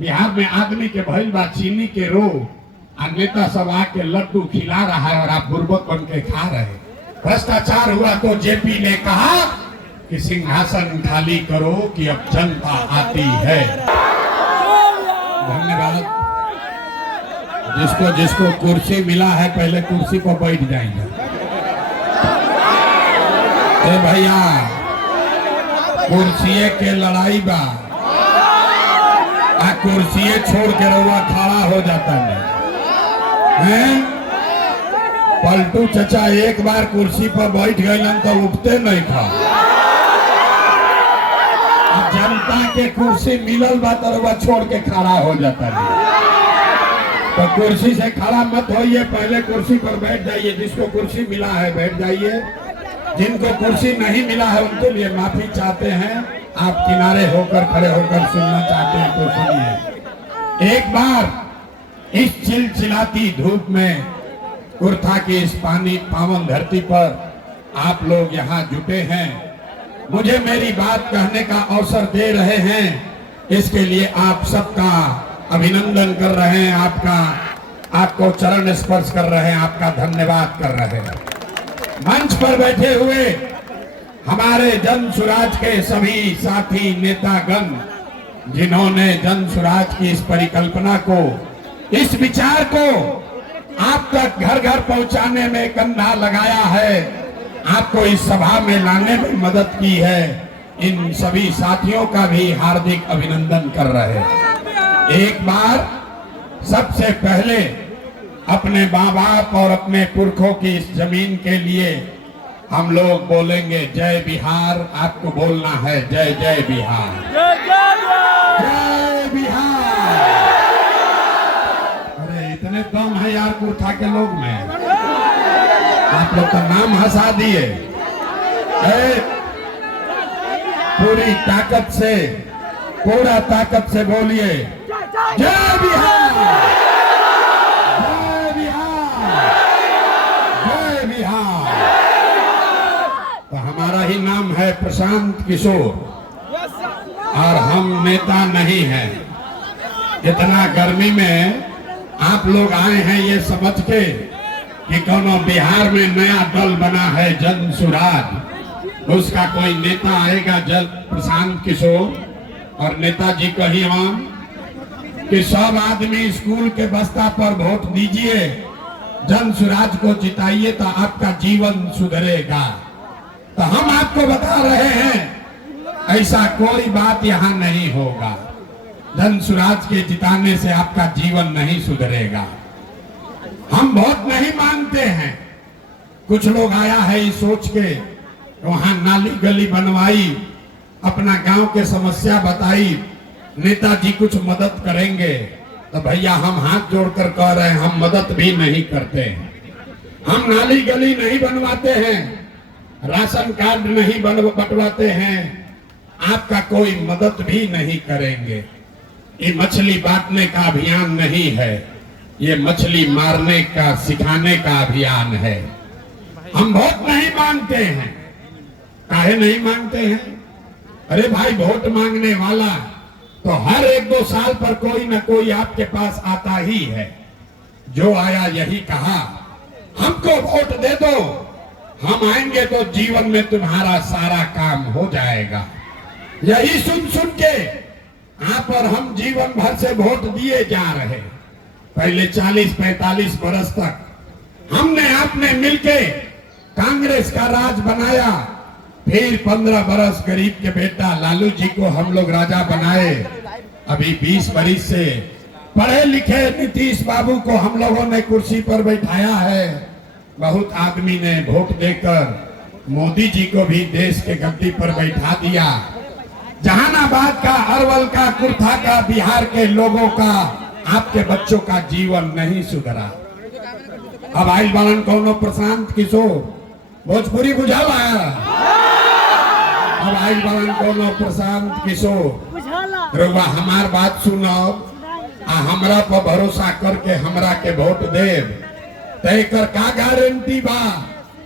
बिहार में आदमी के भइल बा चीनी के रोग, और नेता सब आके लड्डू खिला रहा है और आप बुर्बक बन के खा रहे हैं। भ्रष्टाचार हुआ तो जेपी ने कहा कि सिंहासन खाली करो कि अब जनता आती है। धन्यवाद। जिसको जिसको कुर्सी मिला है पहले कुर्सी पर बैठ जाएंगे। ए भैया, कुर्सी के लड़ाई बा, आ कुर्सी छोड़ के रहुआ खड़ा हो जाता है। पलटू चचा एक बार कुर्सी पर बैठ गए तो उठते नहीं था। जनता के कुर्सी मिलल बा तो रहुआ छोड़ के खड़ा हो जाता है। तो कुर्सी से खड़ा मत होइए, पहले कुर्सी पर बैठ जाइए। जिसको कुर्सी मिला है बैठ जाइए, जिनको कुर्सी नहीं मिला है उनके लिए माफी चाहते हैं। आप किनारे होकर खड़े होकर सुनना चाहते हैं तो सुनिए। एक बार इस चिलचिलाती धूप में कुर्था की इस पानी पावन धरती पर आप लोग यहाँ जुटे हैं, मुझे मेरी बात कहने का अवसर दे रहे हैं, इसके लिए आप सबका अभिनंदन कर रहे हैं, आपको चरण स्पर्श कर रहे हैं, आपका धन्यवाद कर रहे हैं। मंच पर बैठे हुए हमारे जन सुराज के सभी साथी नेतागण, जिन्होंने जन सुराज की इस परिकल्पना को, इस विचार को आप तक घर घर पहुंचाने में कंधा लगाया है, आपको इस सभा में लाने में मदद की है, इन सभी साथियों का भी हार्दिक अभिनंदन कर रहे हैं। एक बार सबसे पहले अपने माँ बाप और अपने पुरखों की इस जमीन के लिए हम लोग बोलेंगे जय बिहार। आपको बोलना है जय जय बिहार, जय बिहार। अरे इतने दम है यार कुर्था के लोग में, आप लोग का नाम हंसा दिए। पूरी ताकत से, पूरा ताकत से बोलिए जय बिहार, जय बिहार, जय बिहार। तो हमारा ही नाम है प्रशांत किशोर और हम नेता नहीं हैं। इतना गर्मी में आप लोग आए हैं ये समझ के कि कोनो बिहार में नया दल बना है जन सुराज, उसका कोई नेता आएगा जल प्रशांत किशोर, और नेताजी कही हम कि सब आदमी स्कूल के बस्ता पर वोट दीजिए, जन सुराज को जिताइए तो आपका जीवन सुधरेगा। तो हम आपको बता रहे हैं ऐसा कोई बात यहाँ नहीं होगा। जन सुराज के जिताने से आपका जीवन नहीं सुधरेगा। हम वोट नहीं मांगते हैं। कुछ लोग आया है इस सोच के, वहां नाली गली बनवाई, अपना गांव के समस्या बताई, नेताजी कुछ मदद करेंगे। तो भैया हम हाथ जोड़कर कह रहे हैं हम मदद भी नहीं करते हैं। हम नाली गली नहीं बनवाते हैं, राशन कार्ड नहीं बंटवाते हैं, आपका कोई मदद भी नहीं करेंगे। ये मछली बांटने का अभियान नहीं है, ये मछली मारने का सिखाने का अभियान है। हम वोट नहीं मांगते हैं। काहे नहीं मांगते हैं? अरे भाई वोट मांगने वाला तो हर एक दो साल पर कोई न कोई आपके पास आता ही है। जो आया यही कहा हमको वोट दे दो, हम आएंगे तो जीवन में तुम्हारा सारा काम हो जाएगा। यही सुन सुन के आप और हम जीवन भर से वोट दिए जा रहे। पहले 40-45 बरस तक हमने आपने मिलके कांग्रेस का राज बनाया, फिर 15 बरस गरीब के बेटा लालू जी को हम लोग राजा बनाए। अभी 20 बरस से पढ़े लिखे नीतीश बाबू को हम लोगों ने कुर्सी पर बैठाया है। बहुत आदमी ने वोट देकर मोदी जी को भी देश के गद्दी पर बैठा दिया। जहानाबाद का, अरवल का, कुर्था का, बिहार के लोगों का, आपके बच्चों का जीवन नहीं सुधरा। अब आइल बालन कौनो प्रशांत किशोर, भोजपुरी बुझाला। अब आइल बालन कोनो प्रशांत किशोर, रउआ हमार बात सुनो आ हमरा पर भरोसा करके हमरा के वोट देव, तय कर का गारंटी बा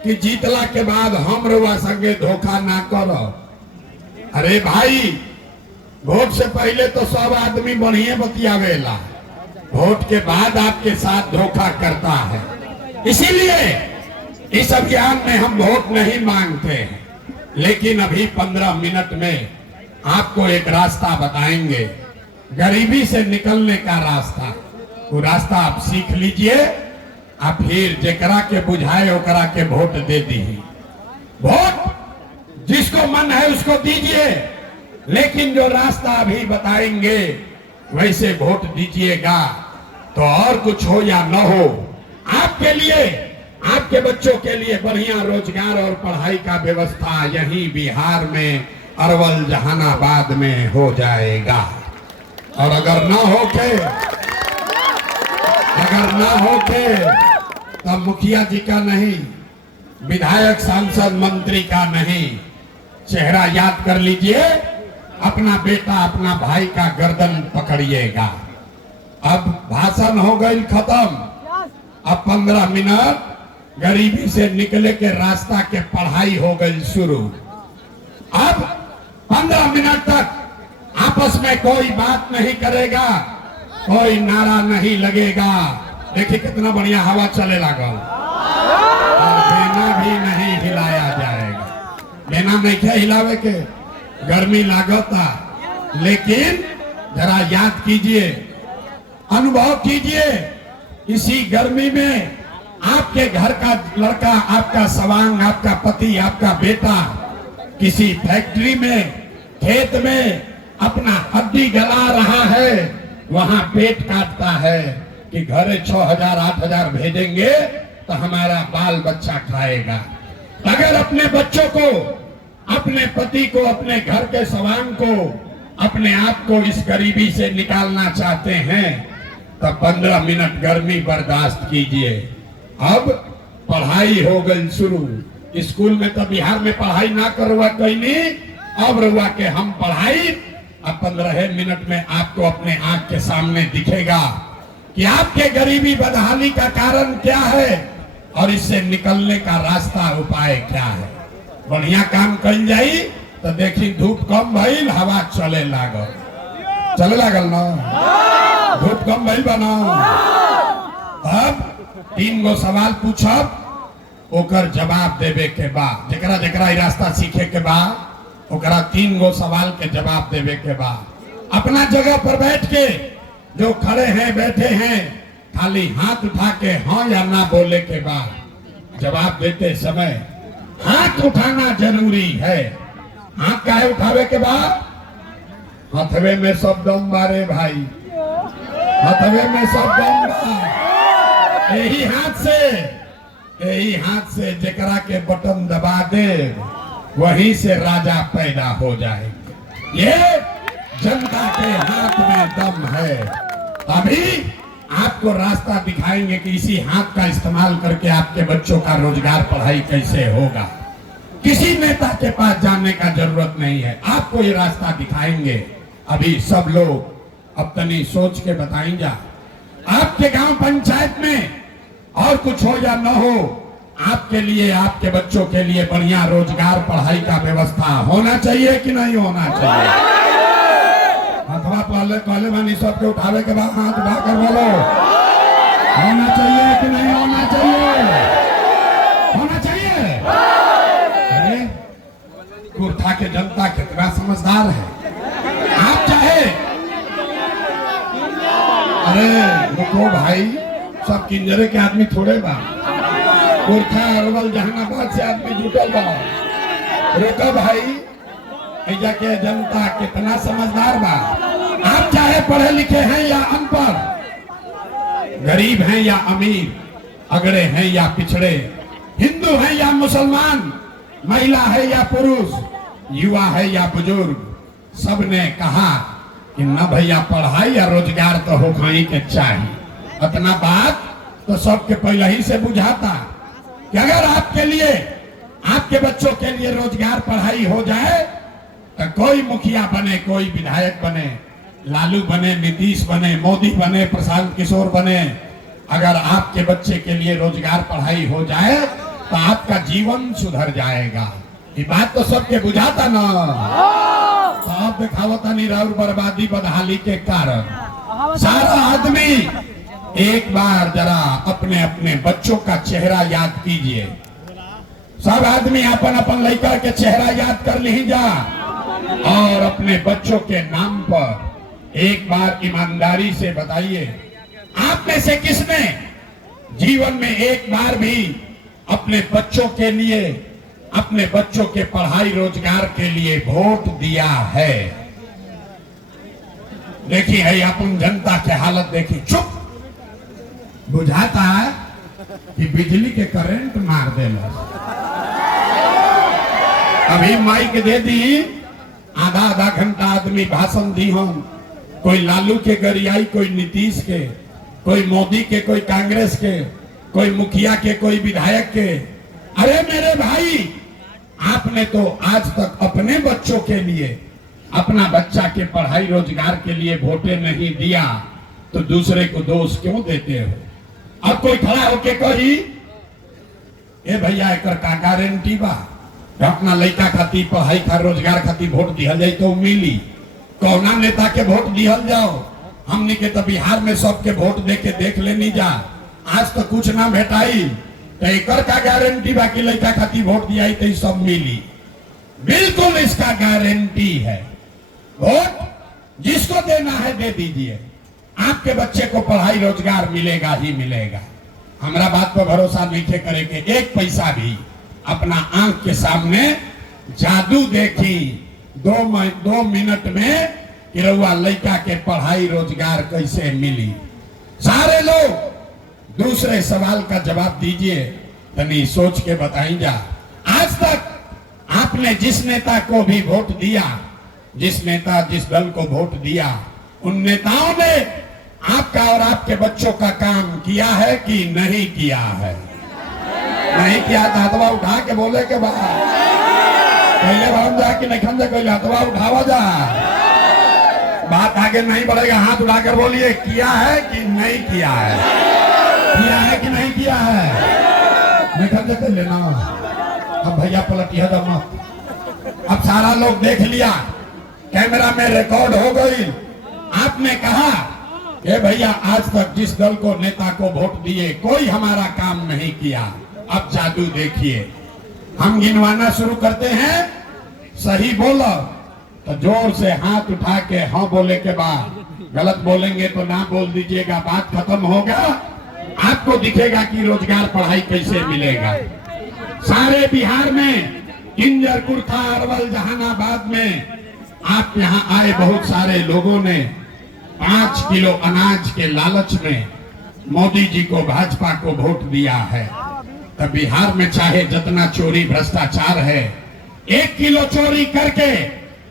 कि जीतला के बाद हम रउआ संगे धोखा ना करो। अरे भाई वोट से पहले तो सब आदमी बढ़िया बतियावेला, वोट के बाद आपके साथ धोखा करता है। इसीलिए इस अभियान में हम वोट नहीं मांगते हैं, लेकिन अभी 15 मिनट में आपको एक रास्ता बताएंगे, गरीबी से निकलने का रास्ता। वो रास्ता आप सीख लीजिए, आप फिर जेकरा के बुझाए ओकरा के वोट दे दी। वोट जिसको मन है उसको दीजिए, लेकिन जो रास्ता अभी बताएंगे वैसे वोट दीजिएगा, तो और कुछ हो या न हो, आपके लिए, आपके बच्चों के लिए बढ़िया रोजगार और पढ़ाई का व्यवस्था यहीं बिहार में अरवल जहानाबाद में हो जाएगा। और अगर ना होके तब मुखिया जी का नहीं, विधायक सांसद मंत्री का नहीं, चेहरा याद कर लीजिए, अपना बेटा अपना भाई का गर्दन पकड़िएगा। अब भाषण हो गई खत्म, अब 15 मिनट गरीबी से निकले के रास्ता के पढ़ाई हो गई शुरू। अब 15 मिनट तक आपस में कोई बात नहीं करेगा, कोई नारा नहीं लगेगा। देखिए कितना बढ़िया हवा चले लगा, और बेना भी नहीं हिलाया जाएगा। बेना नहीं क्या हिलावे के, गर्मी लागता, लेकिन जरा याद कीजिए, अनुभव कीजिए, इसी गर्मी में आपके घर का लड़का, आपका सवांग, आपका पति, आपका बेटा किसी फैक्ट्री में, खेत में अपना हड्डी गला रहा है, वहां पेट काटता है कि घरे 6,000 8,000 भेजेंगे तो हमारा बाल बच्चा खाएगा। अगर अपने बच्चों को, अपने पति को, अपने घर के सवांग को, अपने आप को इस गरीबी से निकालना चाहते हैं तो 15 मिनट गर्मी बर्दाश्त कीजिए। अब पढ़ाई हो गई शुरू। स्कूल में तो बिहार में पढ़ाई ना करवा कहीं नहीं, अब रुआ के हम पढ़ाई। अब 15 मिनट में आपको अपने आंख के सामने दिखेगा कि आपके गरीबी बदहाली का कारण क्या है और इससे निकलने का रास्ता, उपाय क्या है। बढ़िया काम कल जाई तो देखी धूप कम भइल, हवा चले लागल ना, धूप कम भइल बना। अब 3 गो सवाल पूछब, ओकर जवाब देवे के बाद, जकरा जकरा रास्ता सीखे के बाद ओकरा 3 गो सवाल के जवाब देवे के बाद अपना जगह पर बैठ के, जो खड़े हैं बैठे हैं, खाली हाथ उठा के हाँ या ना बोले के बाद जवाब देते समय हाथ उठाना जरूरी है। हाथ काहे उठावे के बाद? हथवे में सब दम बारे भाई, हथवे में सब दम बा। यही हाथ से जेकरा के बटन दबा दे वहीं से राजा पैदा हो जाएंगे। ये जनता के हाथ में दम है। अभी आपको रास्ता दिखाएंगे कि इसी हाथ का इस्तेमाल करके आपके बच्चों का रोजगार, पढ़ाई कैसे होगा। किसी नेता के पास जाने का जरूरत नहीं है, आपको ये रास्ता दिखाएंगे। अभी सब लोग अब तनी सोच के बताएंगे, आपके गांव पंचायत में और कुछ हो या न हो, आपके लिए, आपके बच्चों के लिए बढ़िया रोजगार, पढ़ाई का व्यवस्था होना चाहिए कि नहीं होना चाहिए? हाथवा पहले बनी सबके उठावे के बाद हाथ उठा कर बोलो, होना चाहिए कि नहीं होना चाहिए? होना चाहिए। अरे कुर्था के जनता कितना समझदार है। आप चाहे, अरे रुको भाई, सब किंजरे के आदमी थोड़े बा, कुर्था अरवल जहानाबाद से आदमी जुटल बा। रुको भाई, ऐजा के जनता कितना समझदार बा। आप चाहे पढ़े लिखे हैं या अनपढ़, गरीब हैं या अमीर, अगड़े हैं या पिछड़े, हिंदू हैं या मुसलमान, महिला है या पुरुष, युवा है या बुजुर्ग, सबने कहा कि न भैया पढ़ाई या रोजगार तो हो खाई के चाहिए। इतना बात तो सबके पहले ही से बुझाता कि अगर आपके लिए, आपके बच्चों के लिए रोजगार, पढ़ाई हो जाए तो कोई मुखिया बने, कोई विधायक बने, लालू बने, नीतीश बने, मोदी बने, प्रशांत किशोर बने, अगर आपके बच्चे के लिए रोजगार, पढ़ाई हो जाए तो आपका जीवन सुधर जाएगा। ये बात तो सबके बुझाता ना। तो अब दिखावता नहीं राउर बर्बादी बदहाली के कारण। सारा आदमी एक बार जरा अपने अपने बच्चों का चेहरा याद कीजिए। सब आदमी अपन अपन लड़का के चेहरा याद कर ली जा और अपने बच्चों के नाम पर एक बार ईमानदारी से बताइए, आप में से किसने जीवन में एक बार भी अपने बच्चों के लिए, अपने बच्चों के पढ़ाई रोजगार के लिए वोट दिया है? देखी है अपन जनता की हालत देखी, चुप बुझाता है कि बिजली के करंट मार देना। अभी माइक दे दी, आधा आधा घंटा आदमी भाषण दी हम, कोई लालू के गरियाई, कोई नीतीश के, कोई मोदी के, कोई कांग्रेस के, कोई मुखिया के, कोई विधायक के। अरे मेरे भाई, आपने तो आज तक अपने बच्चों के लिए, अपना बच्चा के पढ़ाई रोजगार के लिए वोटे नहीं दिया, तो दूसरे को दोष क्यों देते हो? अब कोई खड़ा होके कही, ए भैया एकर का गारंटी बा अपना लड़का खातिर पढ़ाई खा रोजगार खातिर वोट दिहल जाए तो मिली? कौना नेता के वोट दिहल जाओ? हमने के तो बिहार में सबके वोट दे के देख लेनी जा, आज तो कुछ ना भेटाई, तो एकर का गारंटी बा कि लड़का खातिर वोट दिया तो सब मिली? बिल्कुल इसका गारंटी है। वोट जिसको देना है दे दीजिए, आपके बच्चे को पढ़ाई रोजगार मिलेगा ही मिलेगा। हमारा बात पर भरोसा नहीं करे के एक पैसा भी अपना आंख के सामने जादू देखी 2 मिनट में कि रउआ लड़का के पढ़ाई रोजगार कैसे मिली। सारे लोग दूसरे सवाल का जवाब दीजिए, तनी सोच के बताई जा। आज तक आपने जिस नेता को भी वोट दिया, जिस नेता जिस दल को वोट दिया, उन नेताओं ने आपका और आपके बच्चों का काम किया है कि नहीं किया है? नहीं किया तो हाथवा उठा के बोले के बाद पहले भाव जा कि नहीं खंजा कोई हाथवा उठावा जा, बात आगे नहीं बढ़ेगा। हाथ उठाकर बोलिए, किया है कि नहीं किया है? किया है कि नहीं किया है? नहीं खंजा कर लेना। अब भैया पलटिया मत, अब सारा लोग देख लिया, कैमरा में रिकॉर्ड हो गई। आपने कहा कि भैया आज तक जिस दल को नेता को वोट दिए कोई हमारा काम नहीं किया। अब जादू देखिए, हम गिनवाना शुरू करते हैं, सही बोलो तो जोर से हाथ उठा के हाँ बोले के बाद, गलत बोलेंगे तो ना बोल दीजिएगा, बात खत्म होगा। आपको दिखेगा कि रोजगार पढ़ाई कैसे मिलेगा। सारे बिहार में किंजर कुर्था अरवल जहानाबाद में आप यहाँ आए बहुत सारे लोगों ने 5 किलो अनाज के लालच में मोदी जी को, भाजपा को वोट दिया है। तब बिहार में चाहे जितना चोरी भ्रष्टाचार है, 1 किलो चोरी करके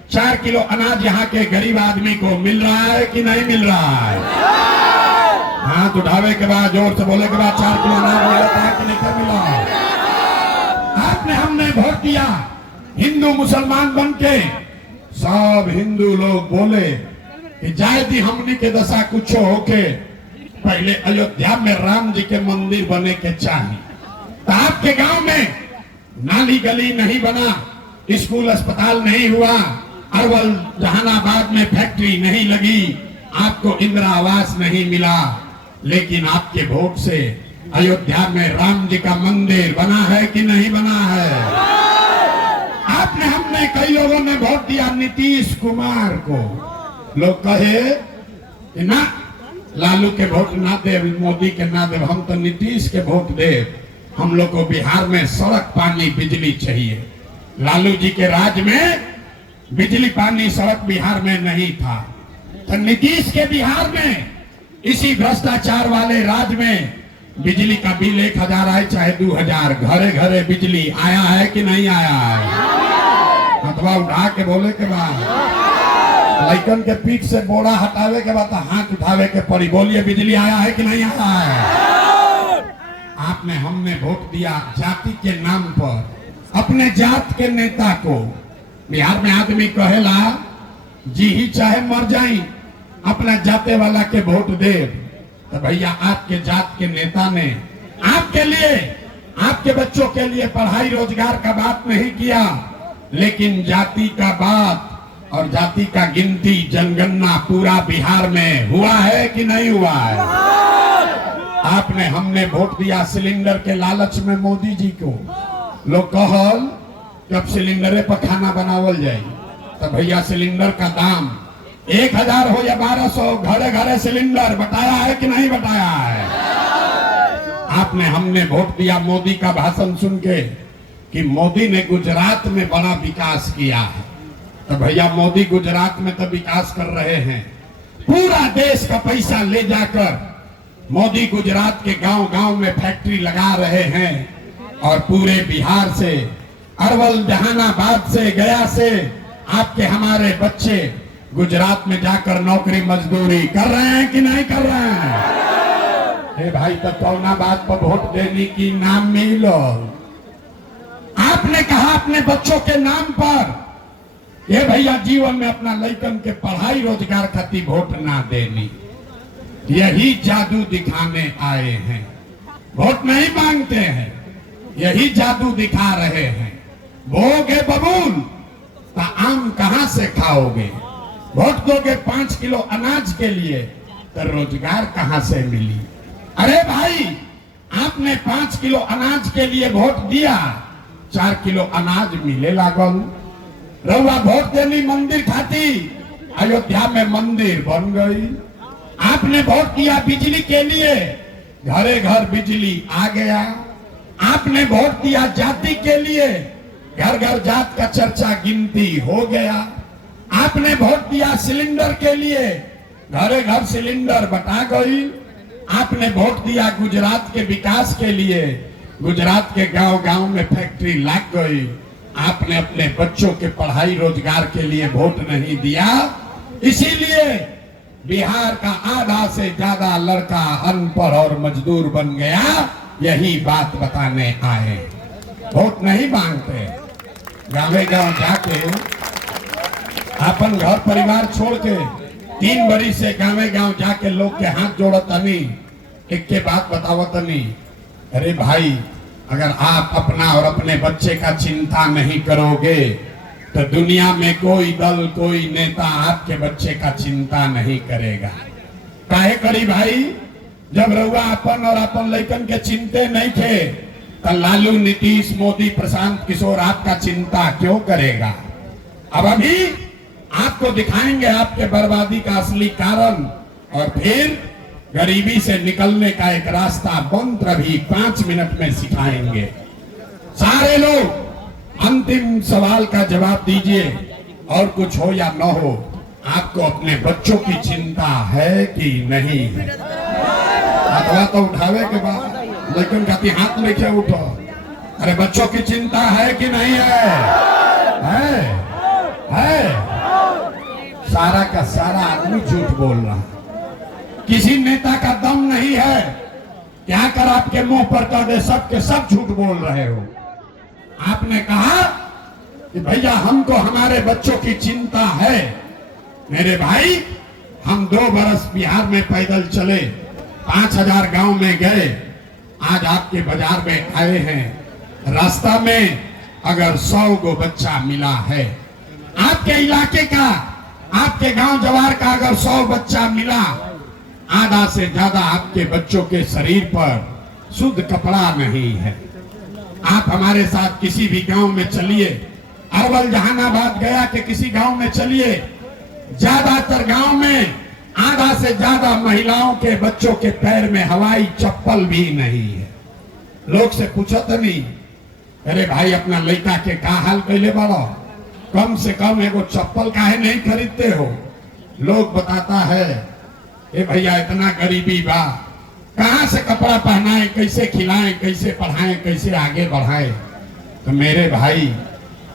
4 किलो अनाज यहाँ के गरीब आदमी को मिल रहा है कि नहीं मिल रहा है? हाथ उठावे के बाद जोर से बोले के बाद 4 किलो अनाज मिलता है कि नहीं मिला? आपने हमने वोट दिया, हिंदू मुसलमान बन के सब हिंदू लोग बोले कि जाए दी हमनी के दशा कुछ होके पहले अयोध्या में राम जी के मंदिर बने के चाहिए। तो आपके गांव में नाली गली नहीं बना, स्कूल अस्पताल नहीं हुआ, अरवल जहानाबाद में फैक्ट्री नहीं लगी, आपको इंदिरा आवास नहीं मिला, लेकिन आपके वोट से अयोध्या में राम जी का मंदिर बना है कि नहीं बना है? आपने हमने कई लोगों ने वोट दिया नीतीश कुमार को। लोग कहे कि ना लालू के वोट ना दे, मोदी के ना दे, हम तो नीतीश के वोट दे। हम लोग को बिहार में सड़क पानी बिजली चाहिए। लालू जी के राज में बिजली पानी सड़क बिहार में नहीं था, तो नीतीश के बिहार में इसी भ्रष्टाचार वाले राज में बिजली का बिल 1000 आए चाहे 2000, घरे घरे बिजली आया है कि नहीं आया है? हथवा उठा के बोले के बाद, लइकन के पीठ से बोरा हटावे के बाद हाथ उठावे के पड़ी, बोलिए बिजली आया है कि नहीं आया है? आपने हमने वोट दिया जाति के नाम पर, अपने जात के नेता को। बिहार में आदमी कहेला जी ही चाहे मर जाई अपना जाते वाला के वोट दे। तो भैया आपके जात के नेता ने आपके लिए, आपके बच्चों के लिए पढ़ाई रोजगार का बात नहीं किया, लेकिन जाति का बात और जाति का गिनती जनगणना पूरा बिहार में हुआ है कि नहीं हुआ है? आपने हमने वोट दिया सिलेंडर के लालच में मोदी जी को। लोग कहल जब सिलेंडरे पर खाना बनावल जाए तो भैया सिलेंडर का दाम 1000 हो या 1200, घरे घरे सिलेंडर बताया है कि नहीं बताया है? आपने हमने वोट दिया मोदी का भाषण सुन के कि मोदी ने गुजरात में बड़ा विकास किया है। तो भैया मोदी गुजरात में तो विकास कर रहे हैं, पूरा देश का पैसा ले जाकर मोदी गुजरात के गांव गांव में फैक्ट्री लगा रहे हैं और पूरे बिहार से, अरवल, जहानाबाद से, गया से आपके हमारे बच्चे गुजरात में जाकर नौकरी मजदूरी कर रहे हैं कि नहीं कर रहे हैं? ए भाई तो कौना बात पर वोट देने की नाम मिलो। आपने कहा अपने बच्चों के नाम पर ये भैया जीवन में अपना लड़कन के पढ़ाई रोजगार खातिर वोट ना देनी, यही जादू दिखाने आए हैं। वोट नहीं मांगते हैं, यही जादू दिखा रहे हैं। बोगे बबूल तो आम कहां से खाओगे? वोट दोगे 5 किलो अनाज के लिए तो रोजगार कहां से मिली? अरे भाई आपने 5 किलो अनाज के लिए वोट दिया, 4 किलो अनाज मिले लागल। रउआ वोट देनी मंदिर खाती, अयोध्या में मंदिर बन गई। आपने वोट दिया बिजली के लिए, घरे घर बिजली आ गया। आपने वोट दिया जाति के लिए, घर घर जात का चर्चा गिनती हो गया। आपने वोट दिया सिलेंडर के लिए, घरे घर सिलेंडर बटा गई। आपने वोट दिया गुजरात के विकास के लिए, गुजरात के गांव गांव में फैक्ट्री लग गई। आपने अपने बच्चों के पढ़ाई रोजगार के लिए वोट नहीं दिया, इसीलिए बिहार का आधा से ज्यादा लड़का अनपढ़ और मजदूर बन गया। यही बात बताने आए। वोट नहीं मांगते, गाँव गांव जाके अपन घर परिवार छोड़ के 3 बरी से गाँव गांव जाके लोग के हाथ जोड़त नहीं, एक के बात बतावत नहीं। अरे भाई अगर आप अपना और अपने बच्चे का चिंता नहीं करोगे तो दुनिया में कोई दल, कोई नेता आपके बच्चे का चिंता नहीं करेगा। काहे करी भाई? जब रउआ अपन और अपन लड़कन के चिंते नहीं थे तो लालू, नीतीश, मोदी, प्रशांत किशोर आपका चिंता क्यों करेगा? अब अभी आपको दिखाएंगे आपके बर्बादी का असली कारण और फिर गरीबी से निकलने का एक रास्ता मंत्र भी 5 मिनट में सिखाएंगे। सारे लोग अंतिम सवाल का जवाब दीजिए, और कुछ हो या न हो, आपको अपने बच्चों की चिंता है कि नहीं है? अथवा तो उठावे के बाद लेकिन कहती हाथ लेके उठो। अरे बच्चों की चिंता है कि नहीं है? है। सारा का सारा आदमी झूठ बोल रहा, किसी नेता का दम नहीं है। क्या कर आपके मुंह पर कह दे सब के सब झूठ बोल रहे हो। आपने कहा कि भैया हमको हमारे बच्चों की चिंता है। मेरे भाई हम 2 बरस बिहार में पैदल चले, 5000 गांव में गए, आज आपके बाजार में आए हैं। रास्ता में अगर 100 गो बच्चा मिला है, आपके इलाके का, आपके गांव जवार का अगर 100 बच्चा मिला, आधा से ज्यादा आपके बच्चों के शरीर पर शुद्ध कपड़ा नहीं है। आप हमारे साथ किसी भी गांव में चलिए, अरवल, जहानाबाद, गया के किसी गांव में चलिए, ज्यादातर गांव में आधा से ज्यादा महिलाओं के बच्चों के पैर में हवाई चप्पल भी नहीं है। लोग से पूछो तो नहीं, अरे भाई अपना लड़का के का हाल कैले बड़ो, कम से कम एगो चप्पल काहे नहीं खरीदते हो? लोग बताता है ए भैया इतना गरीबी बा, कहां से कपड़ा पहनाए, कैसे खिलाएं, कैसे पढ़ाएं, कैसे आगे बढ़ाएं। तो मेरे भाई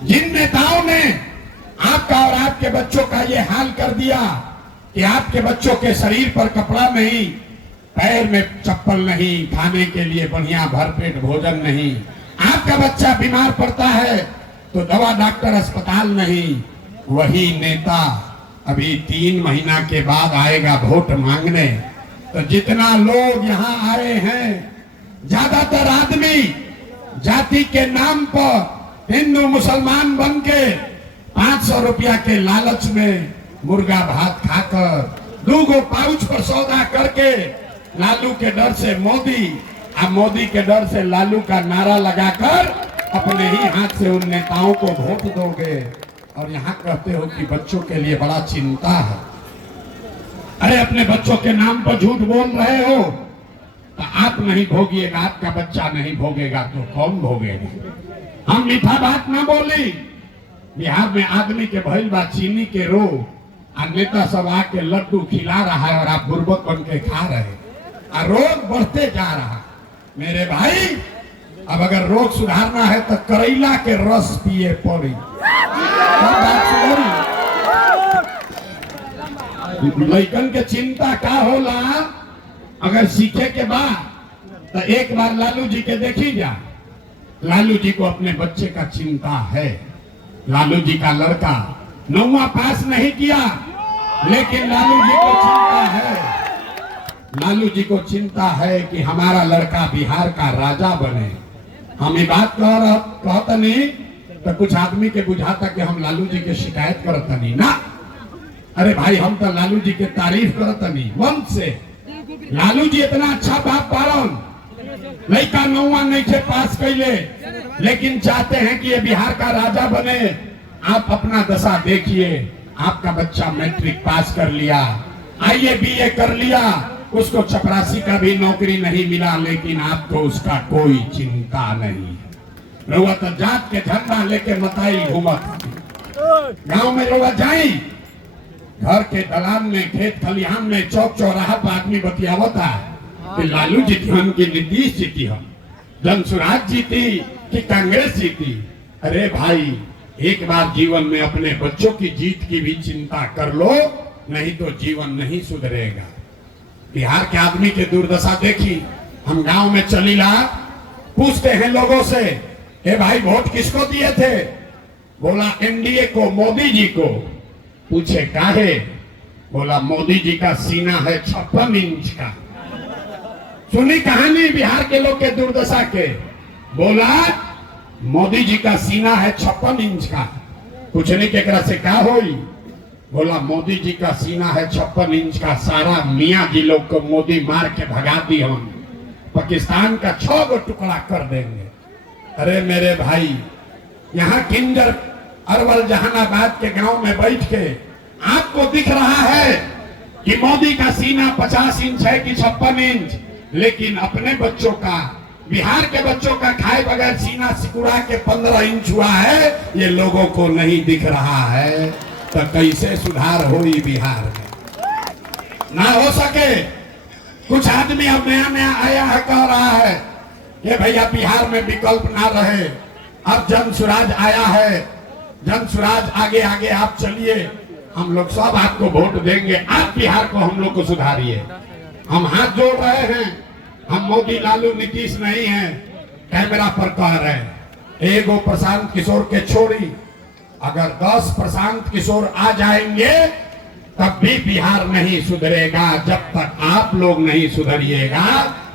जिन नेताओं ने आपका और आपके बच्चों का ये हाल कर दिया कि आपके बच्चों के शरीर पर कपड़ा नहीं, पैर में चप्पल नहीं, खाने के लिए बढ़िया भरपेट भोजन नहीं, आपका बच्चा बीमार पड़ता है तो दवा डॉक्टर अस्पताल नहीं, वही नेता अभी 3 महीना के बाद आएगा वोट मांगने। तो जितना लोग यहाँ आए हैं, ज्यादातर आदमी जाति के नाम पर हिंदू मुसलमान बन के 500 रुपया के लालच में मुर्गा भात खाकर 2 पाउच पर सौदा करके लालू के डर से मोदी के डर से लालू का नारा लगाकर अपने ही हाथ से उन नेताओं को वोट दोगे और यहाँ कहते हो कि बच्चों के लिए बड़ा चिंता है। अरे अपने बच्चों के नाम पर झूठ बोल रहे हो तो आप नहीं भोगिएगा, आपका बच्चा नहीं भोगेगा तो कौन भोगेगा। हम मीठा बात ना बोली। बिहार में आदमी के भइल बा चीनी के रोग और नेता सब आके लड्डू खिला रहा है और आप बुर्बक बन के खा रहे और रोग बढ़ते जा रहा। मेरे भाई अब अगर रोग सुधारना है तो करेला के रस पिए पड़ी। लइकन के चिंता का होला अगर सीखे के बाद तो एक बार लालू जी के देखी जा। लालू जी को अपने बच्चे का चिंता है। लालू जी का लड़का 9वां पास नहीं किया लेकिन लालू जी को चिंता है। लालू जी को चिंता है कि हमारा लड़का बिहार का राजा बने। हम ये बात कहता नहीं तो कुछ आदमी के बुझाता कि हम लालू जी के शिकायत करता नहीं ना। अरे भाई हम तो लालू जी के तारीफ करता नहीं मन से। लालू जी इतना अच्छा बाप पालन लड़का 9वां नहीं थे पास कैले लेकिन चाहते हैं कि ये बिहार का राजा बने। आप अपना दशा देखिए। आपका बच्चा मैट्रिक पास कर लिया, आईए बीए कर लिया, उसको चपरासी का भी नौकरी नहीं मिला लेकिन आपको उसका कोई चिंता नहीं। रउआ तो जात के झंडा लेके मताई घूमत। गांव में रउआ जाई, घर के दलान में, खेत खलिहान में, चौक चौराहा पर आदमी बतियावता कि लालू जीती हम कि नीतीश जीती हम, जनसुराज जीती कि कांग्रेस जीती। अरे भाई एक बार जीवन में अपने बच्चों की जीत की भी चिंता कर लो, नहीं तो जीवन नहीं सुधरेगा। बिहार के आदमी के दुर्दशा देखी। हम गांव में चलीला पूछते हैं लोगों से, ए भाई वोट किसको दिए थे? बोला एनडीए को, मोदी जी को। पूछे काहे? बोला मोदी जी का सीना है 56 इंच का। सुनी कहानी बिहार के लोग के दुर्दशा के। बोला मोदी जी का सीना है 56 इंच का। पूछने के करा से क्या होई? बोला मोदी जी का सीना है 56 इंच का, सारा मियाँ जी लोग को मोदी मार के भगा दी, हम पाकिस्तान का 6 गो टुकड़ा कर देंगे। अरे मेरे भाई यहाँ किंजर अरवल जहानाबाद के गांव में बैठ के आपको दिख रहा है कि मोदी का सीना 50 इंच है कि 56 इंच, लेकिन अपने बच्चों का, बिहार के बच्चों का खाए बगैर सीना सिकुड़ा के 15 इंच हुआ है, ये लोगों को नहीं दिख रहा है। तो कैसे सुधार होई बिहार में? ना हो सके। कुछ आदमी अब नया नया आया है, कह रहा है ये भैया बिहार में विकल्प ना रहे, अब जनसुराज आया है, जनसुराज आगे आगे आप चलिए, हम लोग सब आपको वोट देंगे, आप बिहार को हम लोग को सुधारिए। हम हाथ जोड़ रहे हैं। हम मोदी लालू नीतीश नहीं है। कैमरा पर कह रहे हैं एगो प्रशांत किशोर के छोड़ी, अगर 10 प्रशांत किशोर आ जाएंगे तब भी बिहार नहीं सुधरेगा। जब तक आप लोग नहीं सुधरिएगा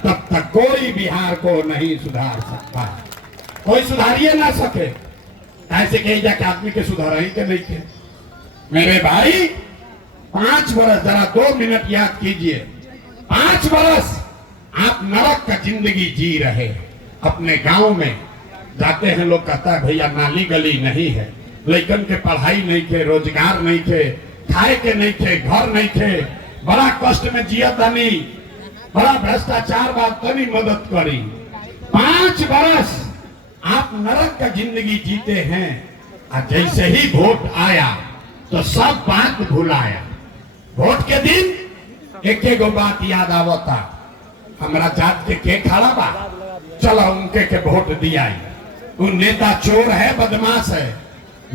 तब तक कोई बिहार को नहीं सुधार सकता। कोई सुधारिए ना सके। ऐसे कही जाके आदमी के सुधार ही के नहीं थे। मेरे भाई 5 वर्ष, जरा 2 मिनट याद कीजिए, 5 वर्ष आप नरक का जिंदगी जी रहे। अपने गांव में जाते हैं, लोग कहता है भैया नाली गली नहीं है, लड़कन के पढ़ाई नहीं थे, रोजगार नहीं थे, खाए के नहीं थे, घर नहीं थे, बड़ा कष्ट में जिया तनी, बड़ा भ्रष्टाचार बात तनी मदद करी। 5 वर्ष आप नरक का जिंदगी जीते हैं और जैसे ही वोट आया तो सब बात भुलाया। वोट के दिन एक बात याद आवता, हमारा जात के खड़ा बा, चलो उनके के वोट दिया। उन नेता चोर है, बदमाश है,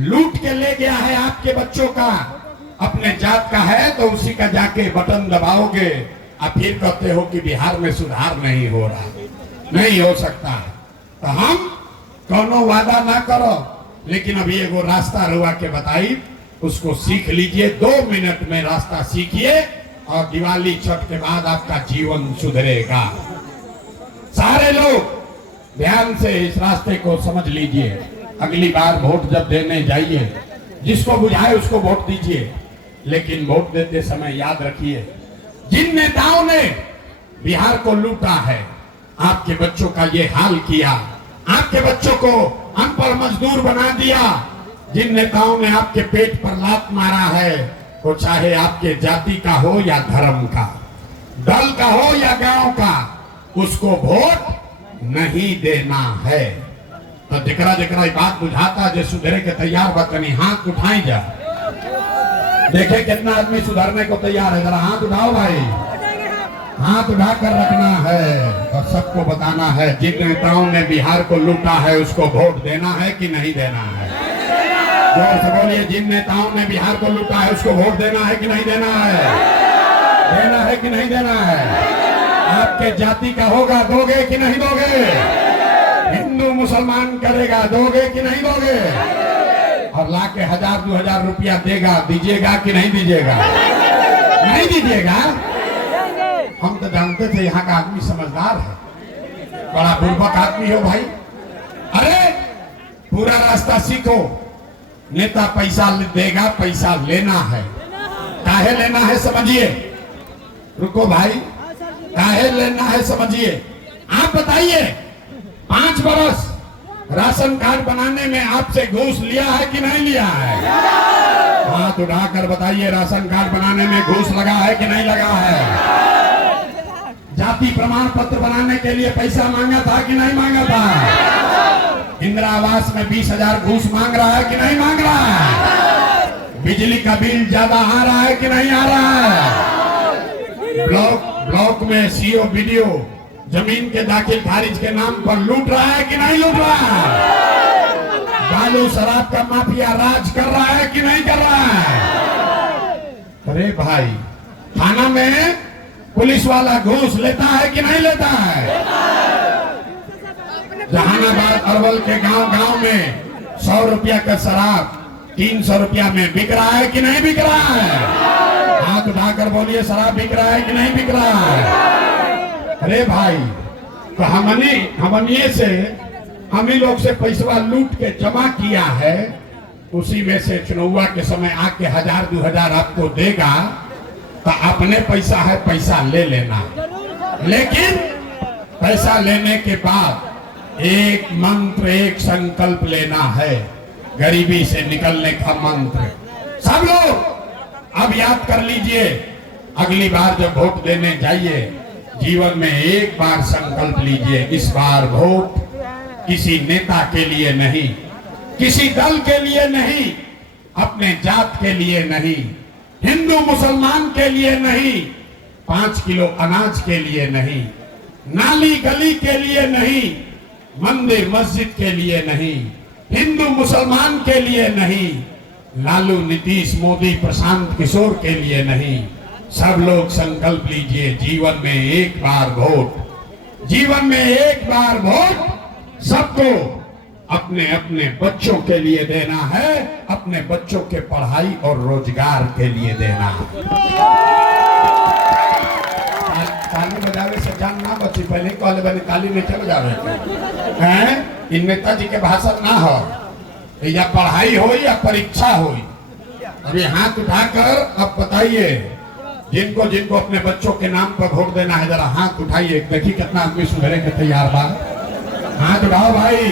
लूट के ले गया है आपके बच्चों का, अपने जात का है तो उसी का जाके बटन दबाओगे और फिर कहते हो कि बिहार में सुधार नहीं हो रहा। नहीं हो सकता है। तो हम कोनो वादा ना करो, लेकिन अभी एगो रास्ता रुआ के बताई, उसको सीख लीजिए। 2 मिनट में रास्ता सीखिए और दिवाली छठ के बाद आपका जीवन सुधरेगा। सारे लोग ध्यान से इस रास्ते को समझ लीजिए। अगली बार वोट जब देने जाइए, जिसको बुझाए उसको वोट दीजिए, लेकिन वोट देते समय याद रखिए, जिन नेताओं ने बिहार को लूटा है, आपके बच्चों का ये हाल किया, आपके बच्चों को अनपढ़ मजदूर बना दिया, जिन नेताओं ने आपके पेट पर लात मारा है, वो चाहे आपके जाति का हो या धर्म का, दल का हो या गांव का, उसको वोट नहीं देना है। तो दिकरा दिकरा बात बुझाता जो सुधरे के तैयार बतनी हाथ उठाई जा, देखे कितना आदमी सुधरने को तैयार है, जरा हाथ उठाओ भाई, हाथ उठाकर रखना है और सबको बताना है, जिन नेताओं ने बिहार को लूटा है उसको वोट देना है कि नहीं देना है। जोर से बोलिए, जिन नेताओं ने बिहार को लूटा है उसको वोट देना है कि नहीं देना है, देना है कि नहीं देना है। आपके जाति का होगा, दोगे कि नहीं दोगे, हिंदू मुसलमान करेगा, दोगे कि नहीं दोगे, और लाके 1000-2000 रुपया देगा, दीजिएगा कि नहीं दीजिएगा, नहीं दीजिएगा। हम तो जानते थे यहाँ का आदमी समझदार है, बड़ा बुर्बक आदमी हो भाई। अरे पूरा रास्ता सीखो, नेता पैसा देगा, पैसा लेना है, काहे लेना है समझिए, रुको भाई, काहे लेना है समझिए। आप बताइए, 5 बरस राशन कार्ड बनाने में आपसे घूस लिया है कि नहीं लिया है, हाथ उठाकर बताइए, राशन कार्ड बनाने में घूस लगा है कि नहीं लगा है। जाति प्रमाण पत्र बनाने के लिए पैसा मांगा था कि नहीं मांगा था। इंदिरा आवास में 20,000 घूस मांग रहा है कि नहीं मांग रहा है। बिजली का बिल ज्यादा आ रहा है कि नहीं आ रहा है। ब्लॉक में सीओ बीडीओ जमीन के दाखिल खारिज के नाम पर लूट रहा है कि नहीं लूट रहा है। दारू शराब का माफिया राज कर रहा है कि नहीं कर रहा है। अरे भाई, थाना में पुलिस वाला घूस लेता है कि नहीं लेता है। जहानाबाद अरवल के गांव में 100 रुपया का शराब 300 रुपया में बिक रहा है कि नहीं बिक रहा है। हाथ उठाकर बोलिए, शराब बिक रहा है कि नहीं बिक रहा है। अरे भाई, तो हमने से हम ही लोग से पैसा लूट के जमा किया है, उसी में से चुनाव के समय आके 1000-2000 आपको देगा, तो अपने पैसा है, पैसा ले लेना। लेकिन पैसा लेने के बाद एक मंत्र, एक संकल्प लेना है, गरीबी से निकलने का मंत्र। सब लोग अब याद कर लीजिए, अगली बार जब वोट देने जाइए, जीवन में एक बार संकल्प लीजिए, इस बार वोट किसी नेता के लिए नहीं, किसी दल के लिए नहीं, अपने जात के लिए नहीं, हिंदू मुसलमान के लिए नहीं, 5 किलो अनाज के लिए नहीं, नाली गली के लिए नहीं, मंदिर मस्जिद के लिए नहीं, हिंदू मुसलमान के लिए नहीं, लालू नीतीश मोदी प्रशांत किशोर के लिए नहीं। सब लोग संकल्प लीजिए, जीवन में एक बार वोट, जीवन में एक बार वोट सबको अपने अपने बच्चों के लिए देना है, अपने बच्चों के पढ़ाई और रोजगार के लिए देना है। ताली बजावे से जान ना बची, पहले कहले बनी ताली नहीं चल बजावे हैं। इन नेताजी के भाषण ना हो, या पढ़ाई हो या परीक्षा हो। अभी हाथ उठाकर अब बताइए, जिनको जिनको अपने बच्चों के नाम पर वोट देना है, जरा हाथ उठाइए, देखिए कितना आदमी सुधरे के तैयार बा। हाथ उठाओ भाई,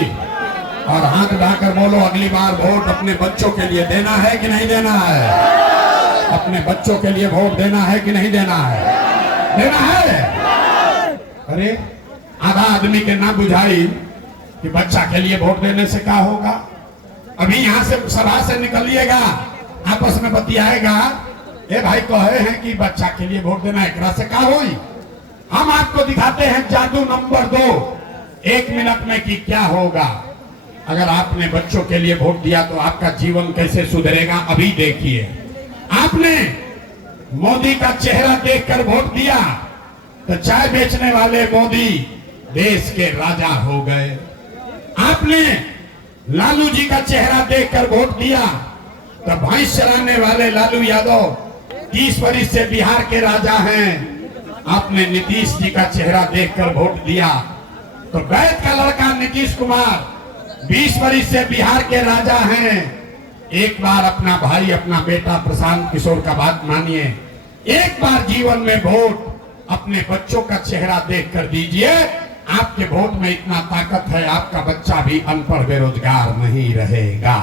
और हाथ उठाकर बोलो, अगली बार वोट अपने बच्चों के लिए देना है कि नहीं देना है। अपने बच्चों के लिए वोट देना है कि नहीं देना है, देना है। अरे आधा आदमी के ना बुझाई कि बच्चा के लिए वोट देने से क्या होगा। अभी यहाँ से सभा से निकलिएगा, आपस में बतियाएगा, ए भाई कहे हैं कि बच्चा के लिए वोट देना, एकरा से क्या हुई। हम आपको दिखाते हैं जादू नंबर 2 1 मिनट में कि क्या होगा। अगर आपने बच्चों के लिए वोट दिया तो आपका जीवन कैसे सुधरेगा, अभी देखिए। आपने मोदी का चेहरा देखकर वोट दिया तो चाय बेचने वाले मोदी देश के राजा हो गए। आपने लालू जी का चेहरा देखकर वोट दिया तो भैंस चराने वाले लालू यादव 30 वर्ष से बिहार के राजा हैं। आपने नीतीश जी का चेहरा देखकर वोट दिया तो वैद का लड़का नीतीश कुमार 20 वर्ष से बिहार के राजा हैं। एक बार अपना भाई, अपना बेटा प्रशांत किशोर का बात मानिए। एक बार जीवन में वोट अपने बच्चों का चेहरा देख कर दीजिए। आपके वोट में इतना ताकत है, आपका बच्चा भी अनपढ़ बेरोजगार नहीं रहेगा।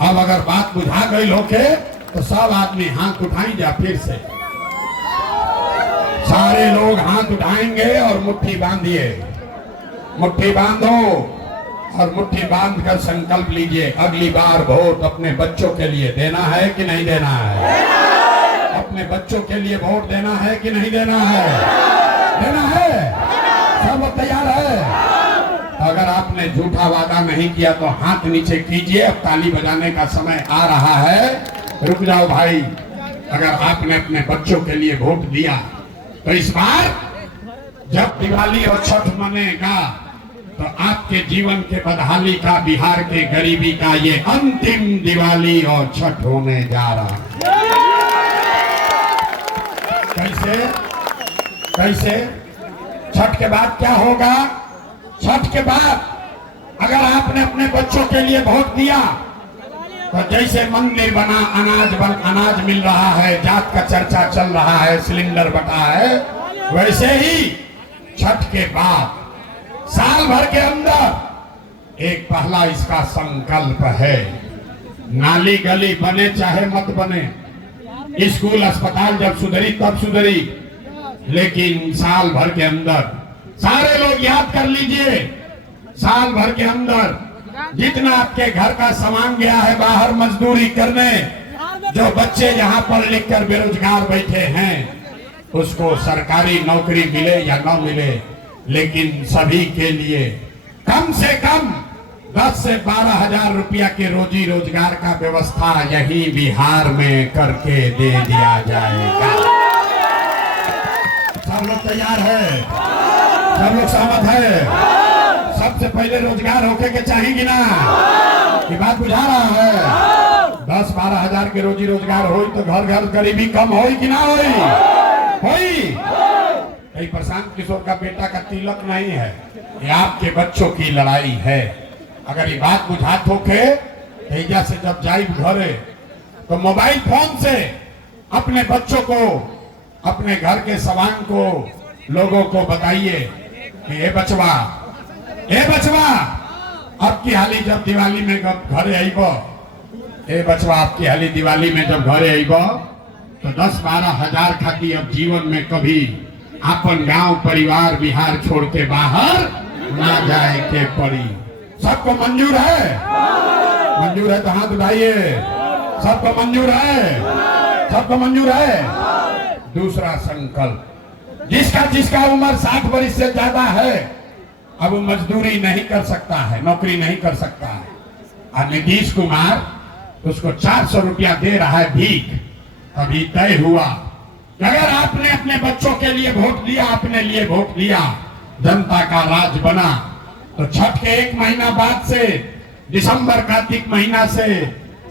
अब अगर बात बुझा गई लोगे तो सब आदमी हाथ उठाई जा, फिर से सारे लोग हाथ उठाएंगे और मुट्ठी बांधिए, मुट्ठी बांधो और मुट्ठी बांध कर संकल्प लीजिए, अगली बार वोट अपने बच्चों के लिए देना है कि नहीं देना है? अपने बच्चों के लिए वोट देना है कि नहीं देना है? देना है? सब लोग तैयार है? अगर आपने झूठा वादा नहीं किया तो हाथ नीचे कीजिए। अब ताली बजाने का समय आ रहा है। रुक जाओ भाई। अगर आपने अपने बच्चों के लिए वोट दिया तो इस बार जब दिवाली और छठ मनेगा तो आपके जीवन के बदहाली का, बिहार के गरीबी का ये अंतिम दिवाली और छठ होने जा रहा है। कैसे? कैसे? छठ के बाद क्या होगा? छठ के बाद अगर आपने अपने बच्चों के लिए वोट दिया तो जैसे मंदिर बना, अनाज मिल रहा है, जात का चर्चा चल रहा है, सिलेंडर बटा है, वैसे ही छठ के बाद साल भर के अंदर एक पहला इसका संकल्प है। नाली गली बने चाहे मत बने, स्कूल अस्पताल जब सुधरी तब सुधरी, लेकिन साल भर के अंदर सारे लोग याद कर लीजिए, साल भर के अंदर जितना आपके घर का सामान गया है बाहर मजदूरी करने, जो बच्चे यहाँ पर लिखकर बेरोजगार बैठे हैं, उसको सरकारी नौकरी मिले या न मिले, लेकिन सभी के लिए कम से कम 10 से 12 हजार रुपया के रोजी रोजगार का व्यवस्था यही बिहार में करके दे दिया जाएगा। सब लोग तैयार है? सब लोग सहमत है? सबसे पहले रोजगार होके के चाहेंगे ना? ये बात बुझा रहा है? 10-12 हजार के रोजी रोजगार हो तो घर घर गरीबी कम हो कि ना हो? कहीं प्रशांत किशोर का बेटा का तिलक नहीं है, ये आपके बच्चों की लड़ाई है। अगर ये बात बुझात होके तेजा से जब जाई घरे तो मोबाइल फोन से अपने बच्चों को, अपने घर के सवांग को, लोगों को बताइए कि ए बचवा, अब की हाली जब दिवाली में घरे आईब, ए बचवा आपकी हाली दिवाली में जब घरे आईब तो 10-12 हजार खाती अब जीवन में कभी अपन गांव परिवार बिहार छोड़ के बाहर ना जाए के पड़ी। सबको मंजूर है? मंजूर है तो हाथ उठाइए। सबको मंजूर है? सबको मंजूर है? दूसरा संकल्प, जिसका उम्र 60 वर्ष से ज्यादा है अब वो मजदूरी नहीं कर सकता है, नौकरी नहीं कर सकता है, और नीतीश कुमार उसको 400 रुपया दे रहा है भीख। अभी तय हुआ अगर आपने अपने बच्चों के लिए वोट दिया, अपने लिए वोट दिया, जनता का राज बना, तो छठ के 1 महीना बाद से दिसंबर कार्तिक महीना से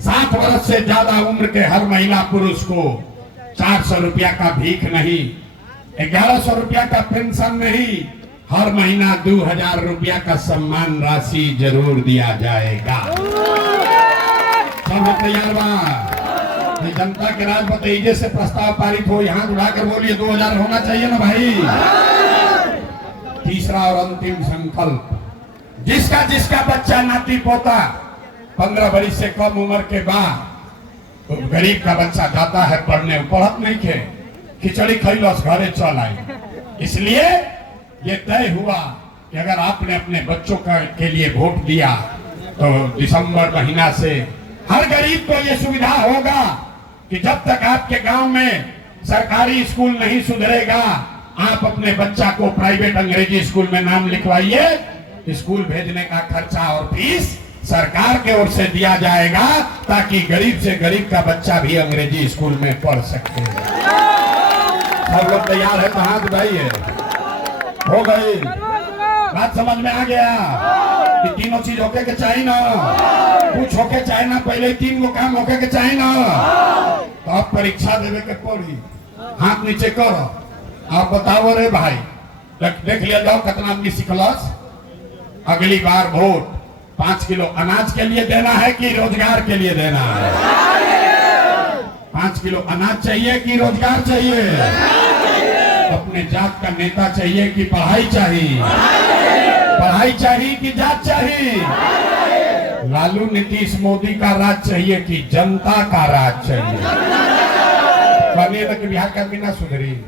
60 वर्ष से ज्यादा उम्र के हर महिला पुरुष को 400 रुपया का भीख नहीं, 1100 रुपया का पेंशन नहीं, हर महीना 2000 रुपया का सम्मान राशि जरूर दिया जाएगा। सब तैयार बा? जनता के राज बताइए से प्रस्ताव पारित हो, यहाँ उड़ाकर बोलिए 2000 होना चाहिए ना भाई। तीसरा और अंतिम संकल्प, जिसका बच्चा नाती पोता 15 वर्ष से कम उम्र के बाद, तो गरीब का बच्चा जाता है पढ़ने, पढ़त नहीं थे, खिचड़ी खैलस घरे चल आई। इसलिए ये तय हुआ कि अगर आपने अपने बच्चों के लिए वोट दिया तो दिसंबर महीना से हर गरीब को ये सुविधा होगा कि जब तक आपके गांव में सरकारी स्कूल नहीं सुधरेगा, आप अपने बच्चा को प्राइवेट अंग्रेजी स्कूल में नाम लिखवाइए। स्कूल भेजने का खर्चा और फीस सरकार के ओर से दिया जाएगा, ताकि गरीब से गरीब का बच्चा भी अंग्रेजी स्कूल में पढ़ सके। सब लोग तैयार है? तो हाथ उठाइए। हो गई बात? समझ में आ गया कि तीनों चीज होके के चाहिए ना? कुछ होके चाहिए ना? पहले 3 गो काम होके के चाहिए ना? तो आप परीक्षा देवे के पड़ी, हाथ नीचे करो, आप बताओ रे भाई, देख लिया जाओ कितना आदमी सिखलस। अगली बार वोट 5 किलो अनाज के लिए देना है कि रोजगार के लिए देना है? 5 किलो अनाज चाहिए कि रोजगार चाहिए? अपने जात का नेता चाहिए कि पढ़ाई चाहिए? पढ़ाई चाहिए कि जात चाहिए? लालू नीतीश मोदी का राज चाहिए कि जनता का राज चाहिए? कहने कि बिहार का आदमी ना सुधरी,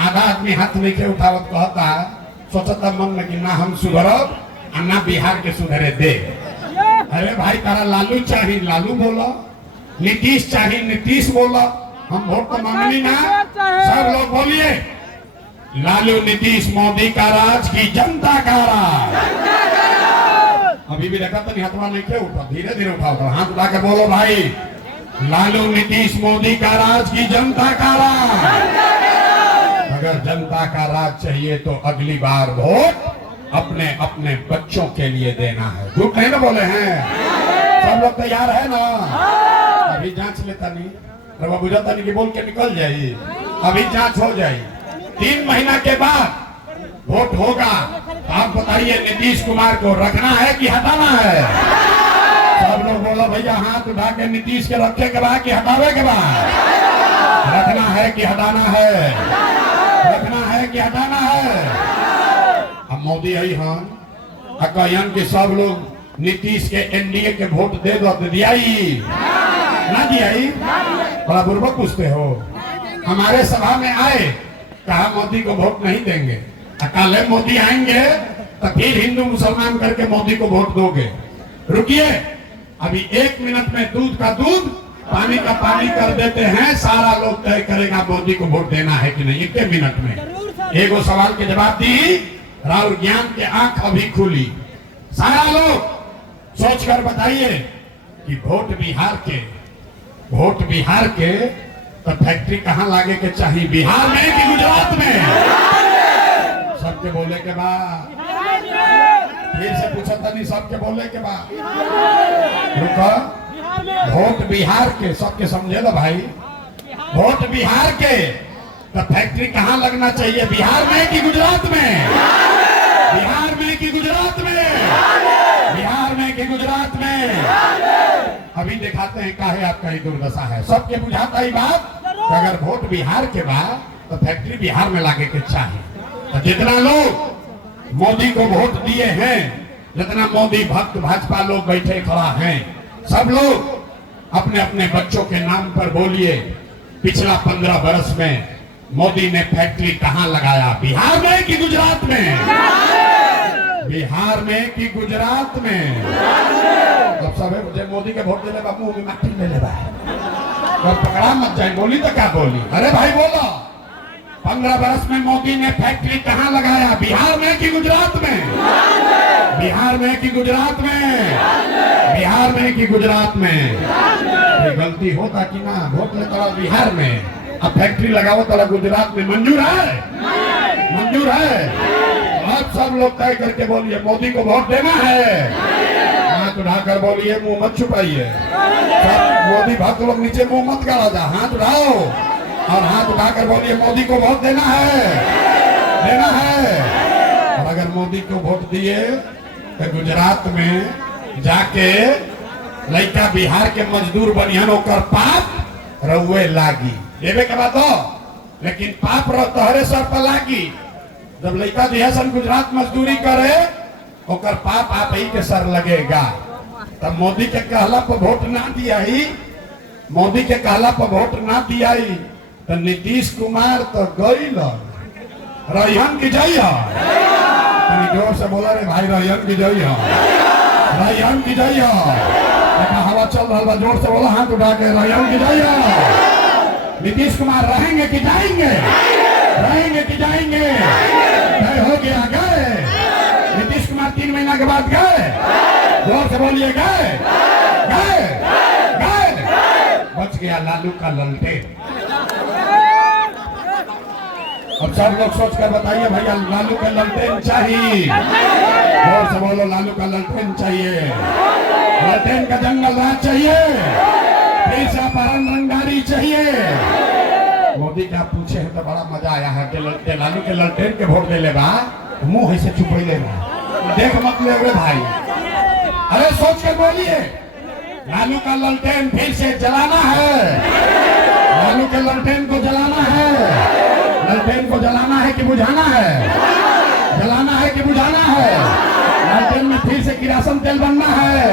आधा आदमी हाथ लेके उठावत कहता सोचता मन में कि ना हम सुधरब और ना बिहार के सुधरे दे। अरे भाई तारा लालू चाहिए लालू बोला, नीतीश चाहिए नीतीश बोला, हम वोट तो मांगनी ना। सब लोग बोलिए लालू नीतीश मोदी का राज की जनता का राज। अभी भी देखा तो हथवा नहीं के उठा, धीरे धीरे उठा, हाथ उठा के बोलो भाई लालू नीतीश मोदी का राज की जनता का राज। अगर जनता का राज चाहिए तो अगली बार वोट अपने अपने बच्चों के लिए देना है। झूठ नहीं ना बोले हैं? सब लोग तैयार है ना? अभी जांच लेता नहीं, रवा बुझाता नहीं कि बोल के निकल जाए। अभी जांच हो जाए, 3 महीना के बाद वोट होगा। तो आप बताइए नीतीश कुमार को रखना है कि हटाना है? सब लोग बोलो भैया हाथ उठा के नीतीश के रखे के बाद कि हटावे के बाद? रखना है कि हटाना है? रखना है कि हटाना है? अब मोदी आई हन कहन कि सब लोग नीतीश के एनडीए के वोट दे दो, तो दिया ना दिया? बड़ा बुर्बक पूछते हो। हमारे सभा में आए, कहा मोदी को वोट नहीं देंगे। कल मोदी आएंगे तो फिर हिंदू मुसलमान करके मोदी को वोट दोगे। रुकिए, अभी 1 मिनट में दूध का दूध पानी का पानी कर देते हैं। सारा लोग तय करेगा मोदी को वोट देना है कि नहीं। 1 मिनट में एगो सवाल के जवाब दी, राहुल ज्ञान के आंख अभी खुली। सारा लोग सोच कर बताइए कि वोट बिहार के तो फैक्ट्री कहाँ लागे के चाहिए, बिहार में कि गुजरात में? सबके बोले के बाद फिर से पूछा था नहीं, सबके बोले के बाद रुका। वोट बिहार के, सबके समझे लो भाई, वोट बिहार के तो फैक्ट्री कहाँ लगना चाहिए, बिहार में कि गुजरात में? बिहार में कि गुजरात में? बिहार में कि गुजरात में? अभी दिखाते हैं काहे आपका ही दुर्दशा है। सबके बुझाता ही बात, अगर वोट बिहार के बाद तो फैक्ट्री बिहार में लागे के चाहिए। तो जितना लोग मोदी को वोट दिए हैं, जितना मोदी भक्त भाजपा लोग बैठे खड़ा हैं, सब लोग अपने अपने बच्चों के नाम पर बोलिए पिछला 15 बरस में मोदी ने फैक्ट्री कहाँ लगाया, बिहार में कि गुजरात में? बिहार में कि गुजरात में? अब सब मुझे मोदी के वोट देने मुंह में माटी ले ले पकड़ा मत जाए। बोली तो क्या बोली? अरे भाई बोलो, 15 बरस में मोदी ने फैक्ट्री कहाँ लगाया, बिहार में कि गुजरात में? बिहार में कि गुजरात में? बिहार में कि गुजरात में? गलती होता कि ना, वोट लेता बिहार में, अब फैक्ट्री लगाओ तो गुजरात में मंजूर है? मंजूर है? आप सब लोग तय करके बोलिए मोदी को वोट देना है। हाथ उठाकर बोलिए, मुंह मत छुपाइए। मोदी भक्त लोग नीचे मुंह मत गाड़ा जा, हाथ उठाओ और हाथ उठाकर बोलिए मोदी को वोट देना है, देना है। और अगर मोदी को वोट दिए तो गुजरात में जाके लड़का बिहार के मजदूर बनिहन होकर पाप रउए लागी, देवे के बाद हो, लेकिन पाप तोहरे सर पर लागी। जब लड़का दिहासन गुजरात मजदूरी करे ओकर पाप आप ही के सर लगेगा। तब मोदी के कहला पर वोट ना दिया ही, मोदी के कहला पर वोट ना दिया ही तो नीतीश कुमार तो गई रहीहन की जई है। जोर से बोला रे भाई, रहीहन की जई है, रहीहन की जई है। हवा चल रहा, जोर से बोला, हाथ उठा के रहीहन की जई है। नीतीश कुमार रहेंगे कि जाएंगे? रहेंगे कि जाएंगे? तय हो गया, गए। नीतीश कुमार 3 महीना के बाद गए। जोर से बोलिए, गए गए गए। बच गया लालू का ललटेन। अब सब लोग सोच कर बताइए भैया, लालू का ललटेन चाहिए? जोर से बोलो, लालू का ललटेन चाहिए। ललटेन का जंगल राज चाहिए, फिर से अपहरण रंगदारी चाहिए। मोदी का पूछे है तो बड़ा मजा आया है कि लालू के ललटेन के वोट दे ले बा, मुंह ऐसे चुप ले बा, देख मत ले भाई। अरे सोच कर बोलिए, लालू का ललटेन फिर से जलाना है, लालू के ललटेन को जलाना है, ललटेन को जलाना है कि बुझाना है, जलाना है कि बुझाना है, ललटेन में फिर से किरासन तेल बनना है,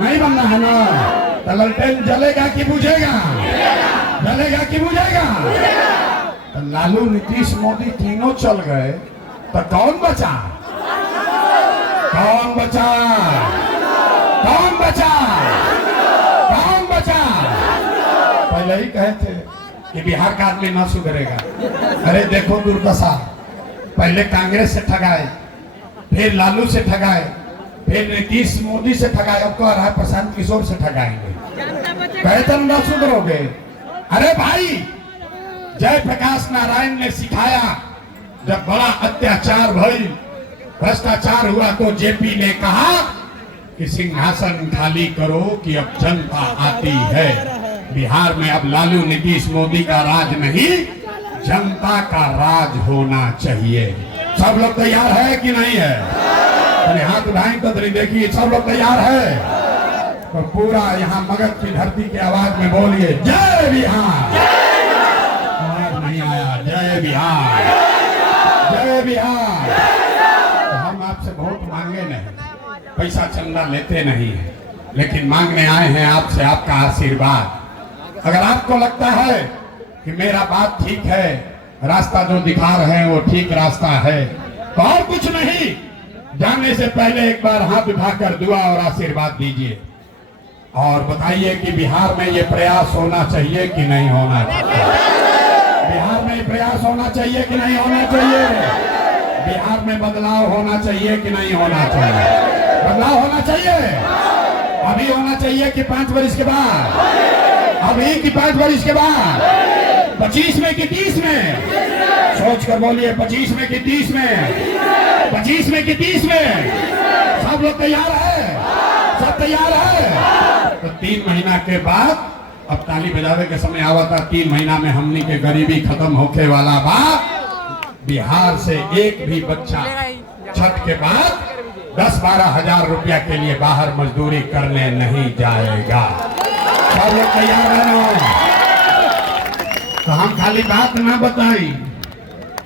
नहीं बनना है ना, तो ललटेन जलेगा कि बुझेगा, जलेगा कि बुझेगा। तो लालू नीतीश मोदी तीनों चल गए तो कौन बचा, कौन बचा, कौन बचा, कौन बचा। पहले ही कहे थे कि बिहार का आदमी ना सुधरेगा। अरे देखो दुर्दशा, पहले कांग्रेस से ठगाए, फिर लालू से ठगाए, फिर नीतीश मोदी से ठगाए, अब कह रहा है प्रशांत किशोर से ठगाएंगे। कहे तुम ना सुधरोगे। अरे भाई, जयप्रकाश नारायण ने सिखाया, जब बड़ा अत्याचार भई, भ्रष्टाचार हुआ, तो जेपी ने कहा कि सिंहासन खाली करो कि अब जनता आती है। बिहार में अब लालू नीतीश मोदी का राज नहीं, जनता का राज होना चाहिए। सब लोग तैयार है कि नहीं है? अरे हाथ उठाएं तो देखिए, सब लोग तैयार है तो पूरा यहाँ मगध की धरती की आवाज में बोलिए, जय बिहार। आवाज नहीं आया, जय बिहार, जय बिहार। तो हम आपसे वोट मांगे नहीं, पैसा चंदा लेते नहीं है, लेकिन मांगने आए हैं आपसे आपका आशीर्वाद। अगर आपको लगता है कि मेरा बात ठीक है, रास्ता जो दिखा रहे हैं वो ठीक रास्ता है, तो और कुछ नहीं, जाने से पहले एक बार हाथ उठाकर दुआ और आशीर्वाद दीजिए और बताइए कि बिहार में ये प्रयास होना चाहिए कि नहीं होना चाहिए, बिहार में ये प्रयास होना चाहिए कि नहीं होना चाहिए, बिहार में बदलाव होना चाहिए कि नहीं होना चाहिए, बदलाव होना चाहिए। अभी होना चाहिए कि 5 वर्ष के बाद, अभी कि 5 वर्ष के बाद, 25 में कि 30 में, सोच कर बोलिए, 25 में कि 30 में, 25 में कि 30 में। सब लोग तैयार है, सब तैयार है। तो 3 महीना के बाद, अब ताली बजावे के समय आवा था, 3 महीना में हमनी के गरीबी खत्म होके वाला बा। बिहार से एक भी बच्चा छठ के बाद 10-12 हजार रुपया के लिए बाहर मजदूरी करने नहीं जाएगा। सब लोग तैयार है? तो हम खाली बात ना बताई,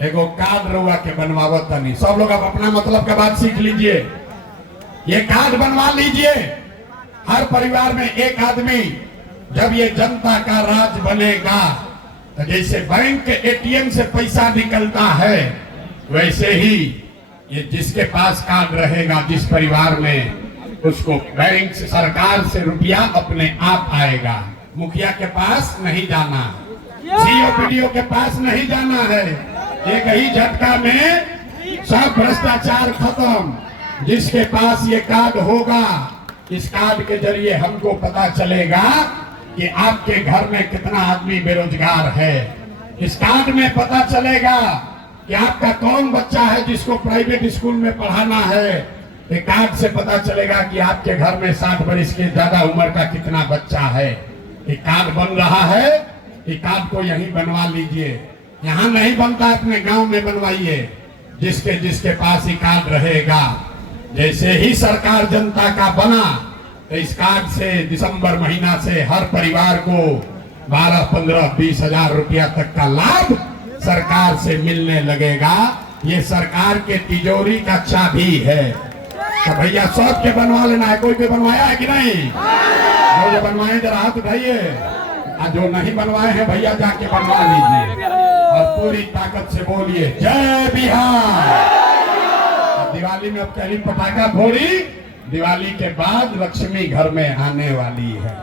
एगो कार्ड रउआ के बनवावत नहीं। सब लोग अब अपना मतलब का बात सीख लीजिए, ये कार्ड बनवा लीजिए। हर परिवार में एक आदमी, जब ये जनता का राज बनेगा, तो जैसे बैंक के एटीएम से पैसा निकलता है, वैसे ही ये जिसके पास कार्ड रहेगा, जिस परिवार में, उसको बैंक से, सरकार से रुपया अपने आप आएगा। मुखिया के पास नहीं जाना, सीओपीडीओ के पास नहीं जाना है। एक ही झटका में सब भ्रष्टाचार खत्म। जिसके पास ये कार्ड होगा, इस कार्ड के जरिए हमको पता चलेगा कि आपके घर में कितना आदमी बेरोजगार है। इस कार्ड में पता चलेगा कि आपका कौन बच्चा है जिसको प्राइवेट स्कूल में पढ़ाना है। ये कार्ड से पता चलेगा कि आपके घर में 60 वर्ष के ज्यादा उम्र का कितना बच्चा है। ये कार्ड बन रहा है, ये कार्ड को यहीं बनवा लीजिए। यहाँ नहीं बनता, अपने गांव में बनवाइए। जिसके जिसके पास ये कार्ड रहेगा, जैसे ही सरकार जनता का बना, तो इस कार्ड से दिसंबर महीना से हर परिवार को 12, 15, 20 हजार रुपया तक का लाभ सरकार से मिलने लगेगा। ये सरकार के तिजोरी का चाबी है। तो भैया सब के बनवा लेना है। कोई भी बनवाया है कि नहीं? जो बनवाए जरा हाथ उठाइए, और जो नहीं बनवाए हैं भैया जाके बनवा लीजिए और पूरी ताकत से बोलिए, जय बिहार। दिवाली में अब पहली पटाखा फोड़ी, दिवाली के बाद लक्ष्मी घर में आने वाली है।